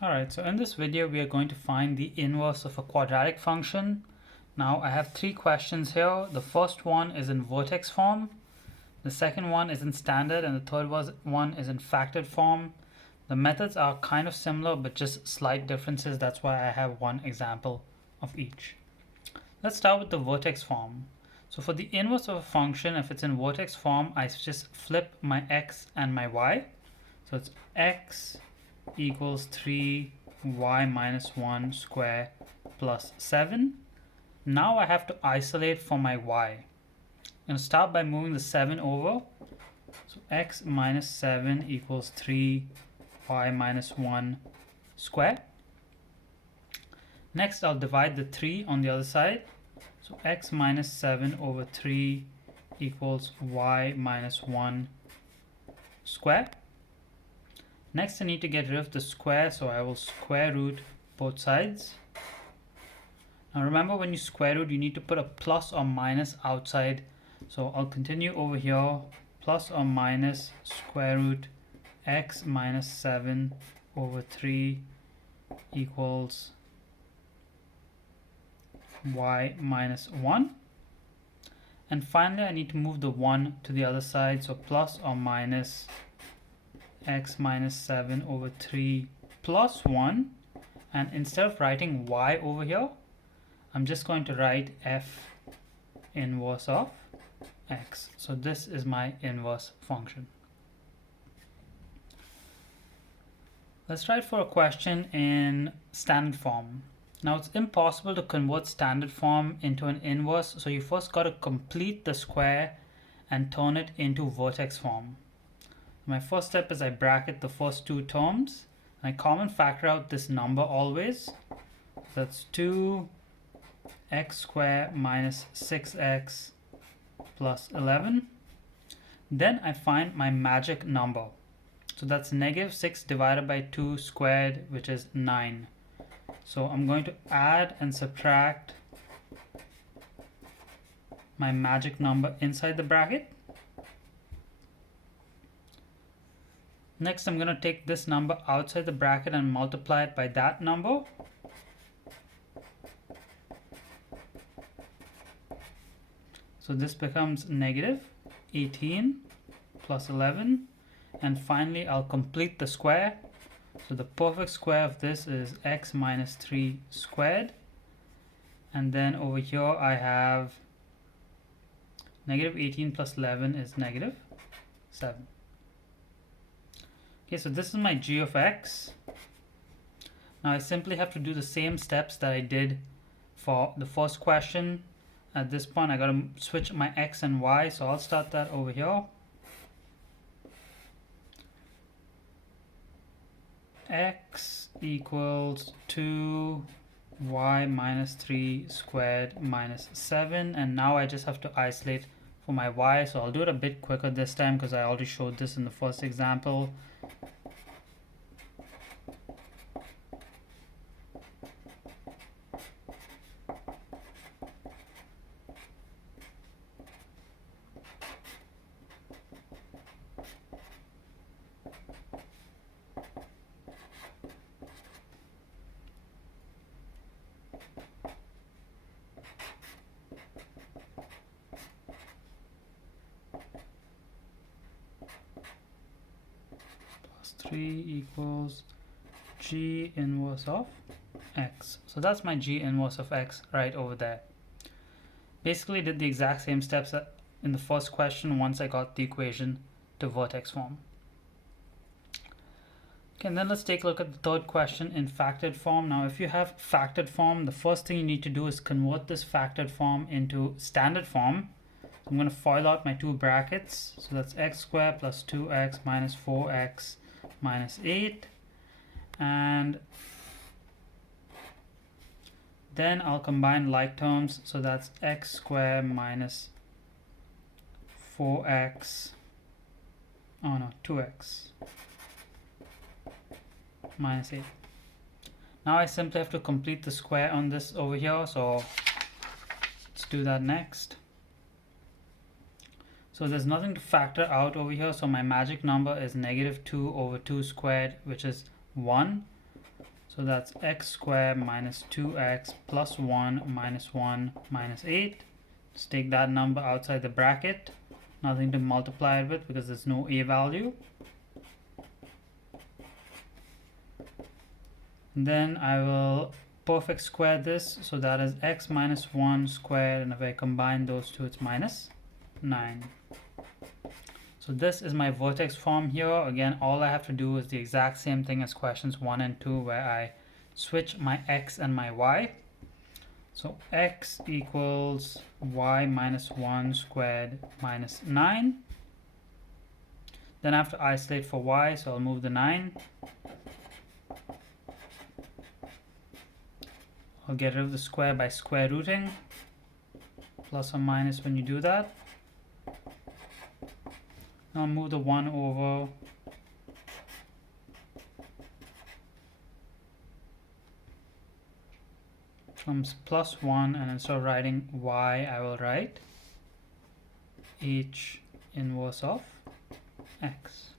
Alright, so in this video we are going to find the inverse of a quadratic function. Now I have three questions here. The first one is in vertex form, the second one is in standard, and the third one is in factored form. The methods are kind of similar but just slight differences. That's why I have one example of each. Let's start with the vertex form. So for the inverse of a function, if it's in vertex form, I just flip my x and my y. So it's x equals 3 y minus 1 square plus 7. Now I have to isolate for my y. I'm going to start by moving the 7 over. So x minus 7 equals 3 y minus 1 square. Next I'll divide the 3 on the other side. So x minus 7 over 3 equals y minus 1 square. Next I need to get rid of the square, so I will square root both sides. Now remember, when you square root you need to put a plus or minus outside. So I'll continue over here, plus or minus square root x minus 7 over 3 equals y minus 1. And finally I need to move the 1 to the other side, so plus or minus x minus 7 over 3 plus 1, and instead of writing y over here, I'm just going to write f inverse of x. So this is my inverse function. Let's try it for a question in standard form. Now it's impossible to convert standard form into an inverse, so you first got to complete the square and turn it into vertex form. My first step is I bracket the first two terms. I common factor out this number always. That's 2x squared minus 6x plus 11. Then I find my magic number. So that's negative 6 divided by 2 squared, which is 9. So I'm going to add and subtract my magic number inside the bracket. Next, I'm going to take this number outside the bracket and multiply it by that number. So this becomes negative 18 plus 11. And finally, I'll complete the square. So the perfect square of this is x minus 3 squared. And then over here, I have negative 18 plus 11 is negative 7. Okay, so this is my g of x. Now I simply have to do the same steps that I did for the first question. At this point I got to switch my x and y, so I'll start that over here. X equals 2y minus 3 squared minus 7, and now I just have to isolate for my y, so I'll do it a bit quicker this time because I already showed this in the first example. Plus 3 equals g inverse of x. So that's my g inverse of x right over there. Basically did the exact same steps in the first question once I got the equation to vertex form. Okay, and then let's take a look at the third question in factored form. Now if you have factored form, the first thing you need to do is convert this factored form into standard form. I'm going to FOIL out my two brackets. So that's x squared plus 2x minus 4x minus 8. And then I'll combine like terms. So that's x squared minus 4x, 2x minus 8. Now I simply have to complete the square on this over here. So let's do that next. So there's nothing to factor out over here, so my magic number is negative 2 over 2 squared, which is 1. So that's x squared minus 2x plus 1 minus 1 minus 8. Just take that number outside the bracket. Nothing to multiply it with because there's no a value. And then I will perfect square this, so that is x minus 1 squared, and if I combine those two, it's minus 9. So this is my vertex form here. Again, all I have to do is the exact same thing as questions 1 and 2, where I switch my x and my y. So x equals y minus 1 squared minus 9. Then I have to isolate for y, so I'll move the 9. I'll get rid of the square by square rooting, plus or minus when you do that. Now I'll move the 1 over. Becomes plus 1, and instead of writing y, I will write h inverse of x.